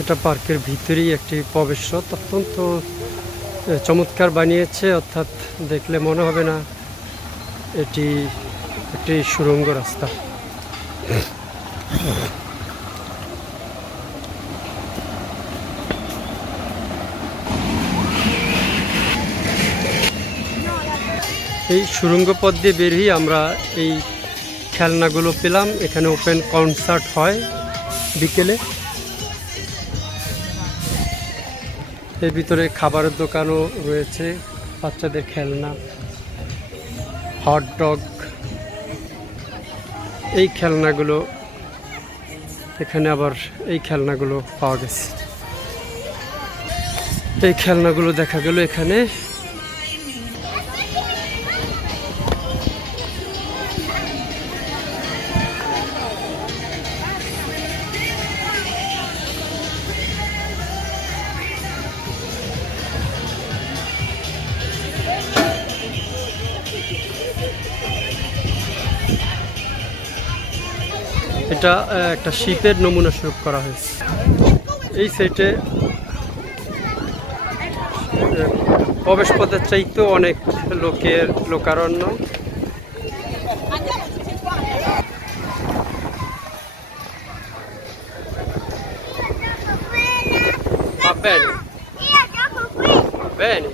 এটা পার্কের ভিতরেই একটি প্রবেশপথ, অত্যন্ত চমৎকার বানিয়েছে, অর্থাৎ দেখলে মনে হবে না এটি একটি সুরঙ্গ রাস্তা। এই সুড়ঙ্গ পথ দিয়ে বেরিয়ে আমরা এই খেলনাগুলো পেলাম। এখানে ওপেন কনসার্ট হয় বিকেলে। এর ভিতরে খাবারের দোকানও রয়েছে, বাচ্চাদের খেলনা হট ডগ এই খেলনাগুলো, এখানে আবার এই খেলনাগুলো পাওয়া গেছে। এই খেলনাগুলো দেখা গেল এখানে। এটা একটা শীতের নমুনা স্বরূপ করা হয়েছে। এই সাইটে প্রবেশ পথের চাইতেও অনেক লোকের লোকারণ্য। Va bene,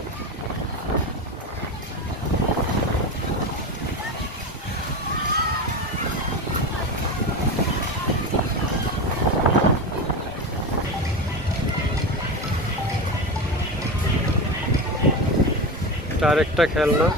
আরেকটা খেলনা।